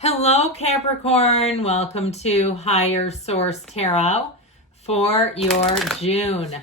Hello, Capricorn. Welcome to Higher Source Tarot for your June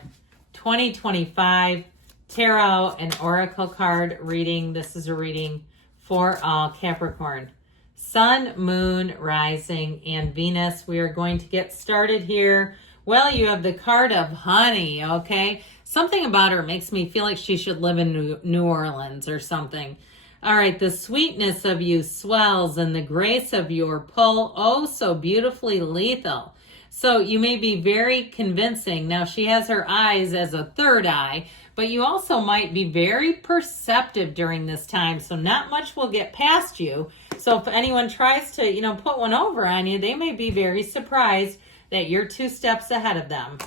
2025 Tarot and Oracle card reading. This is a reading for all Capricorn. Sun, Moon, Rising, and Venus. We are going to get started here. Well, you have the card of honey, okay? Something about her makes me feel like she should live in New Orleans or something. All right, the sweetness of you swells and the grace of your pull, oh, so beautifully lethal. So you may be very convincing. Now, she has her eyes as a third eye, but you also might be very perceptive during this time. So not much will get past you. So if anyone tries to, put one over on you, they may be very surprised that you're 2 steps ahead of them.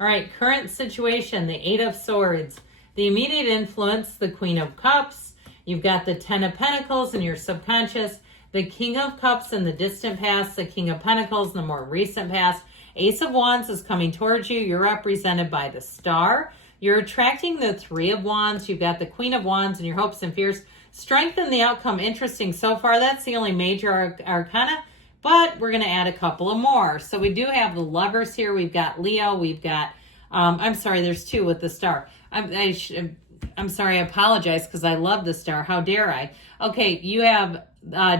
All right, current situation, the 8 of Swords. The immediate influence, the Queen of Cups. You've got the 10 of Pentacles in your subconscious. The King of Cups in the distant past. The King of Pentacles in the more recent past. Ace of Wands is coming towards you. You're represented by the Star. You're attracting the 3 of Wands. You've got the Queen of Wands and your hopes and fears. Strengthen the outcome. Interesting so far. That's the only major arcana. But we're going to add a couple of more. So we do have the Lovers here. We've got Leo. We've got, I'm sorry, there's 2 with the Star. I'm sorry, I apologize because I love the Star. How dare I? Okay, you have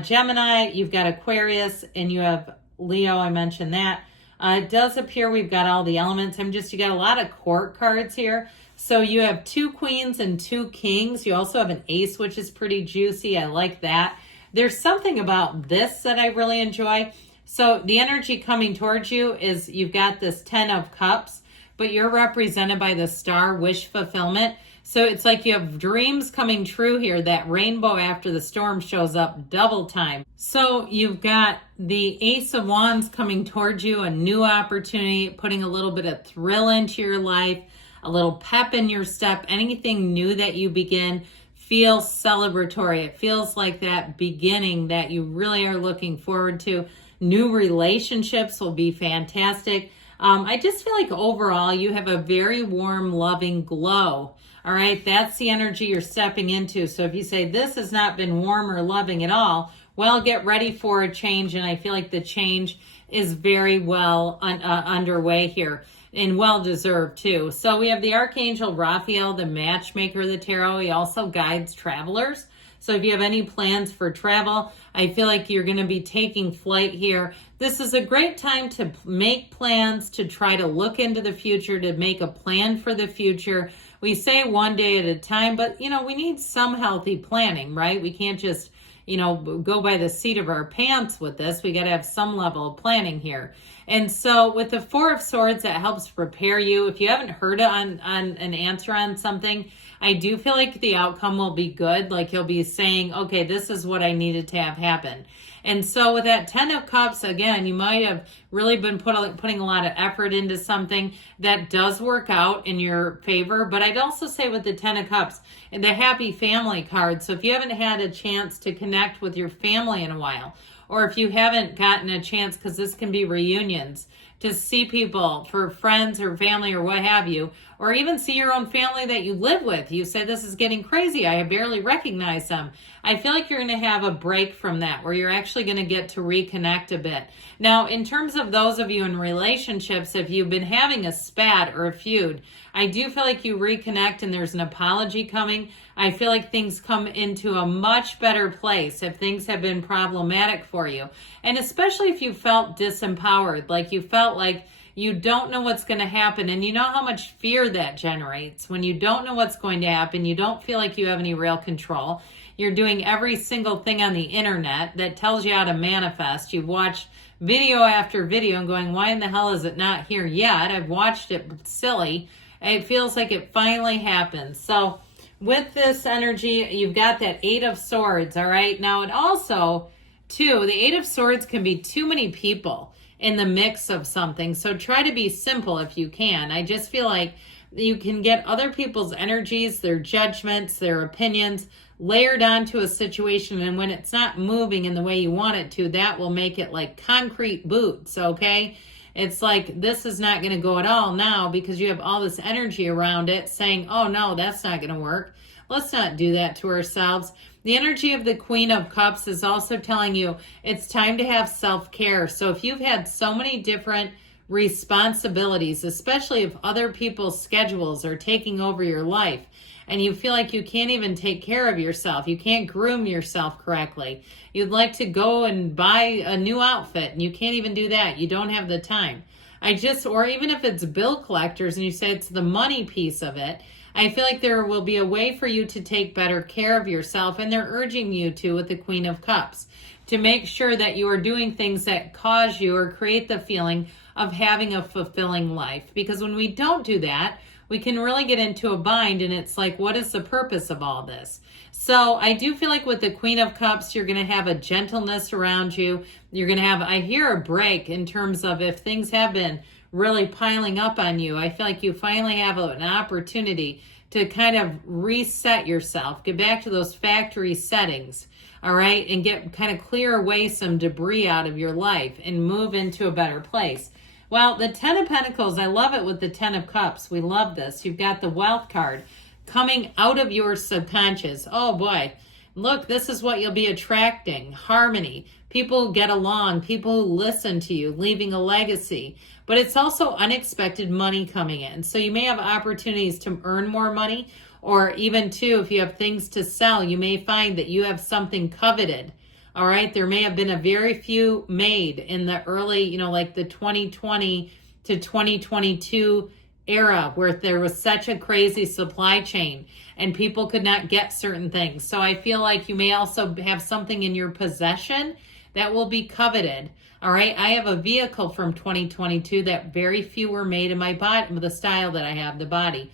Gemini, you've got Aquarius, and you have Leo. I mentioned that. It does appear we've got all the elements. You got a lot of court cards here. So you have 2 queens and 2 kings. You also have an ace, which is pretty juicy. I like that. There's something about this that I really enjoy. So the energy coming towards you is you've got this 10 of Cups, but you're represented by the Star, wish fulfillment. So it's like you have dreams coming true here. That rainbow after the storm shows up double time. So you've got the Ace of Wands coming towards you, a new opportunity, putting a little bit of thrill into your life, a little pep in your step, anything new that you begin feels celebratory. It feels like that beginning that you really are looking forward to. New relationships will be fantastic. I just feel like overall you have a very warm, loving glow. All right, that's the energy you're stepping into. So if you say this has not been warm or loving at all, well, get ready for a change. And I feel like the change is very well underway here. And well-deserved, too. So we have the Archangel Raphael, the matchmaker of the tarot. He also guides travelers. So if you have any plans for travel, I feel like you're going to be taking flight here. This is a great time to make plans, to try to look into the future, to make a plan for the future. We say one day at a time, but, we need some healthy planning, right? We can't just go by the seat of our pants with this. We got to have some level of planning here. And so with the 4 of Swords, that helps prepare you. If you haven't heard on an answer on something, I do feel like the outcome will be good. Like you'll be saying, okay, this is what I needed to have happen. And so with that 10 of Cups, again, you might have really been putting a lot of effort into something that does work out in your favor. But I'd also say with the 10 of Cups and the happy family card. So if you haven't had a chance to connect with your family in a while, or if you haven't gotten a chance, because this can be reunions, to see people for friends or family or what have you, or even see your own family that you live with. You say, this is getting crazy. I barely recognize them. I feel like you're going to have a break from that where you're actually going to get to reconnect a bit. Now, in terms of those of you in relationships, if you've been having a spat or a feud, I do feel like you reconnect and there's an apology coming. I feel like things come into a much better place if things have been problematic for you. And especially if you felt disempowered, like you felt like you don't know what's going to happen. And you know how much fear that generates when you don't know what's going to happen. You don't feel like you have any real control. You're doing every single thing on the internet that tells you how to manifest. You've watched video after video and going, why in the hell is it not here yet? I've watched it, silly. It feels like it finally happened. So with this energy, you've got that 8 of Swords, all right? Now, it also, too, the 8 of Swords can be too many people in the mix of something. So try to be simple if you can. I just feel like you can get other people's energies, their judgments, their opinions layered onto a situation, and when it's not moving in the way you want it to, that will make it like concrete boots, okay? It's like, this is not going to go at all now because you have all this energy around it saying, oh no, that's not going to work. Let's not do that to ourselves. The energy of the Queen of Cups is also telling you it's time to have self-care. So if you've had so many different responsibilities, especially if other people's schedules are taking over your life, and you feel like you can't even take care of yourself, you can't groom yourself correctly, you'd like to go and buy a new outfit and you can't even do that, you don't have the time. Or even if it's bill collectors and you say it's the money piece of it, I feel like there will be a way for you to take better care of yourself, and they're urging you to with the Queen of Cups, to make sure that you are doing things that cause you or create the feeling of having a fulfilling life. Because when we don't do that, we can really get into a bind, and it's like, what is the purpose of all this? So I do feel like with the Queen of Cups, you're going to have a gentleness around you. You're going to have, I hear a break in terms of if things have been really piling up on you. I feel like you finally have an opportunity to kind of reset yourself, get back to those factory settings, all right, and kind of clear away some debris out of your life and move into a better place. Well, the Ten of Pentacles, I love it with the Ten of Cups. We love this. You've got the Wealth card coming out of your subconscious. Oh boy, look, this is what you'll be attracting. Harmony. People who get along, people who listen to you, leaving a legacy. But it's also unexpected money coming in. So you may have opportunities to earn more money, or even too, if you have things to sell, you may find that you have something coveted. All right, there may have been a very few made in the early, like the 2020 to 2022 era where there was such a crazy supply chain and people could not get certain things. So I feel like you may also have something in your possession that will be coveted. All right, I have a vehicle from 2022 that very few were made in my body, with the style that I have, the body.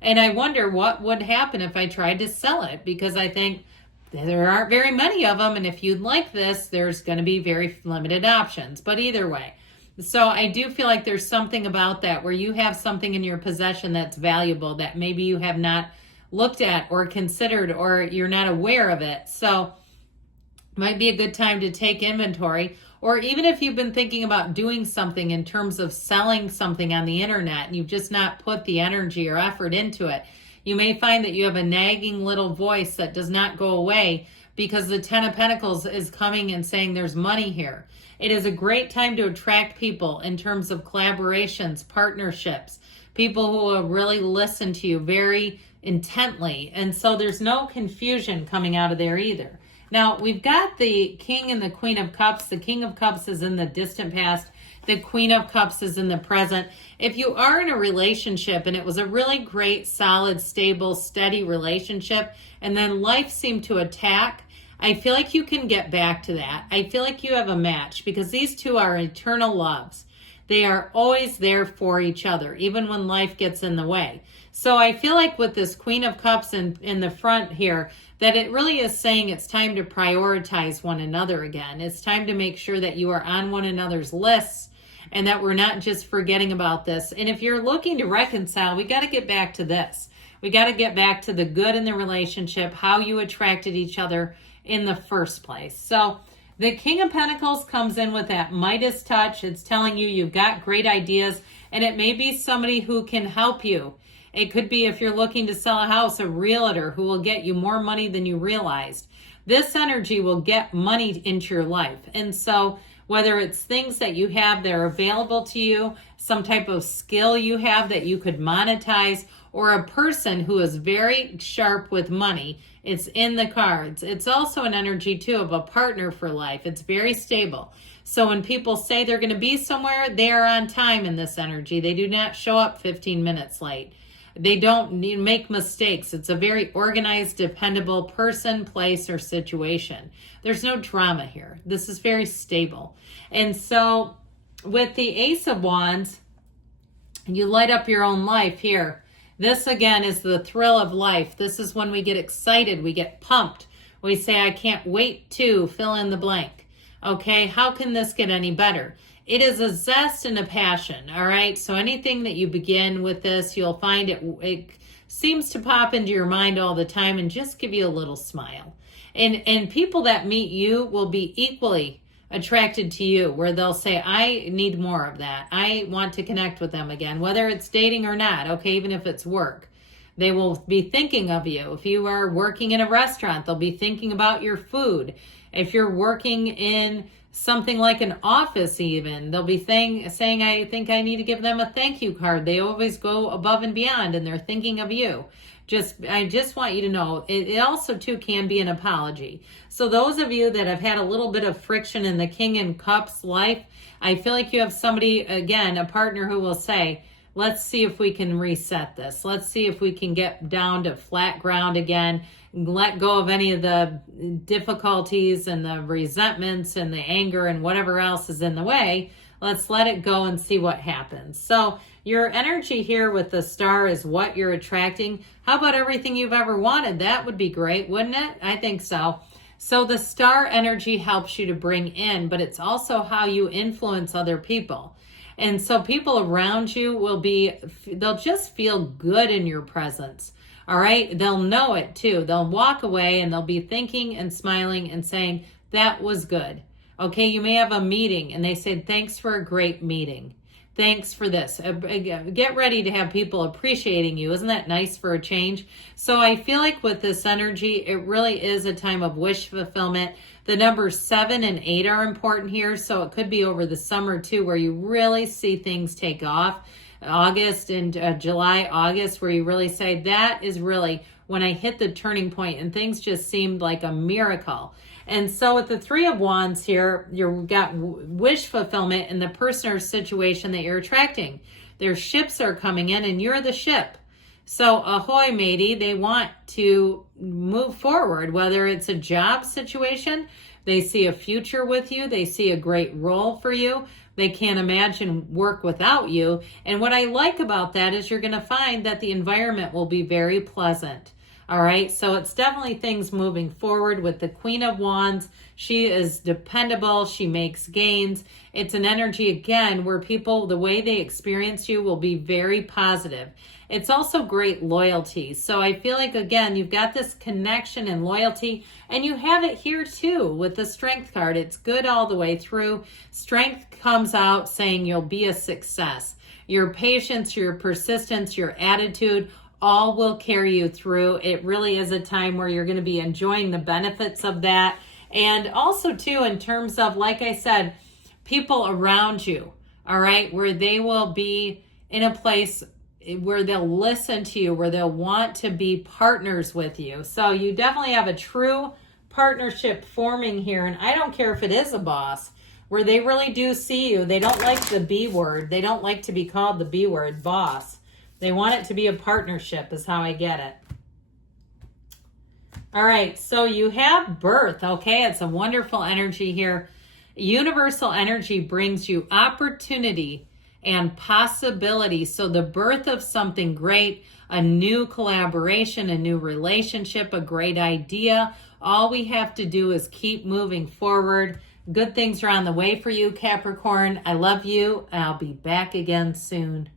And I wonder what would happen if I tried to sell it, because I think there aren't very many of them, and if you'd like this, there's going to be very limited options. But either way, so I do feel like there's something about that where you have something in your possession that's valuable that maybe you have not looked at or considered, or you're not aware of it. So might be a good time to take inventory. Or even if you've been thinking about doing something in terms of selling something on the internet and you've just not put the energy or effort into it, you may find that you have a nagging little voice that does not go away, because the Ten of Pentacles is coming and saying there's money here. It is a great time to attract people in terms of collaborations, partnerships, people who will really listen to you very intently. And so there's no confusion coming out of there either. Now, we've got the King and the Queen of Cups. The King of Cups is in the distant past. The Queen of Cups is in the present. If you are in a relationship and it was a really great, solid, stable, steady relationship, and then life seemed to attack, I feel like you can get back to that. I feel like you have a match, because these two are eternal loves. They are always there for each other, even when life gets in the way. So I feel like with this Queen of Cups in the front here, that it really is saying it's time to prioritize one another again. It's time to make sure that you are on one another's lists and that we're not just forgetting about this. And if you're looking to reconcile, we got to get back to this. We got to get back to the good in the relationship, how you attracted each other in the first place. So the King of Pentacles comes in with that Midas touch. It's telling you you've got great ideas, and it may be somebody who can help you. It could be, if you're looking to sell a house, a realtor who will get you more money than you realized. This energy will get money into your life. And so whether it's things that you have that are available to you, some type of skill you have that you could monetize, or a person who is very sharp with money, it's in the cards. It's also an energy too of a partner for life. It's very stable. So when people say they're going to be somewhere, they are on time in this energy. They do not show up 15 minutes late. They don't make mistakes. It's a very organized, dependable person, place, or situation. There's no drama here. This is very stable. And so with the Ace of Wands, you light up your own life here. This, again, is the thrill of life. This is when we get excited. We get pumped. We say, I can't wait to fill in the blank. Okay, how can this get any better? It is a zest and a passion, all right? So anything that you begin with this, you'll find it seems to pop into your mind all the time and just give you a little smile. And people that meet you will be equally attracted to you, where they'll say, I need more of that. I want to connect with them again, whether it's dating or not, okay, even if it's work. They will be thinking of you. If you are working in a restaurant, they'll be thinking about your food. If you're working in something like an office even, they'll be saying, I think I need to give them a thank you card. They always go above and beyond, and they're thinking of you. I just want you to know, it also too can be an apology. So those of you that have had a little bit of friction in the King in Cups life, I feel like you have somebody, again, a partner who will say, let's see if we can reset this. Let's see if we can get down to flat ground again, let go of any of the difficulties and the resentments and the anger and whatever else is in the way. Let's let it go and see what happens. So your energy here with the star is what you're attracting. How about everything you've ever wanted? That would be great, wouldn't it? I think so. So the star energy helps you to bring in, but it's also how you influence other people. And so people around you they'll just feel good in your presence. All right. They'll know it too. They'll walk away and they'll be thinking and smiling and saying, that was good. Okay. You may have a meeting and they said, thanks for a great meeting. Thanks for this. Get ready to have people appreciating you. Isn't that nice for a change? So I feel like with this energy, it really is a time of wish fulfillment. The numbers 7 and 8 are important here. So it could be over the summer too, where you really see things take off. August and July, August, where you really say, that is really when I hit the turning point and things just seemed like a miracle. And so with the 3 of Wands here, you've got wish fulfillment in the person or situation that you're attracting. Their ships are coming in and you're the ship. So ahoy, matey, they want to move forward, whether it's a job situation, they see a future with you, they see a great role for you. They can't imagine work without you. And what I like about that is you're going to find that the environment will be very pleasant. All right. So it's definitely things moving forward with the Queen of Wands. She is dependable. She makes gains. It's an energy, again, where people, the way they experience you will be very positive. It's also great loyalty. So I feel like, again, you've got this connection and loyalty, and you have it here too with the Strength card. It's good all the way through. Strength comes out saying you'll be a success. Your patience, your persistence, your attitude, all will carry you through. It really is a time where you're going to be enjoying the benefits of that. And also too, in terms of, like I said, people around you, all right, where they will be in a place where they'll listen to you, where they'll want to be partners with you. So you definitely have a true partnership forming here. And I don't care if it is a boss, where they really do see you. They don't like the B word. They don't like to be called the B word, boss. They want it to be a partnership is how I get it. All right, so you have birth, okay? It's a wonderful energy here. Universal energy brings you opportunity and possibility. So the birth of something great, a new collaboration, a new relationship, a great idea. All we have to do is keep moving forward. Good things are on the way for you, Capricorn. I love you, and I'll be back again soon.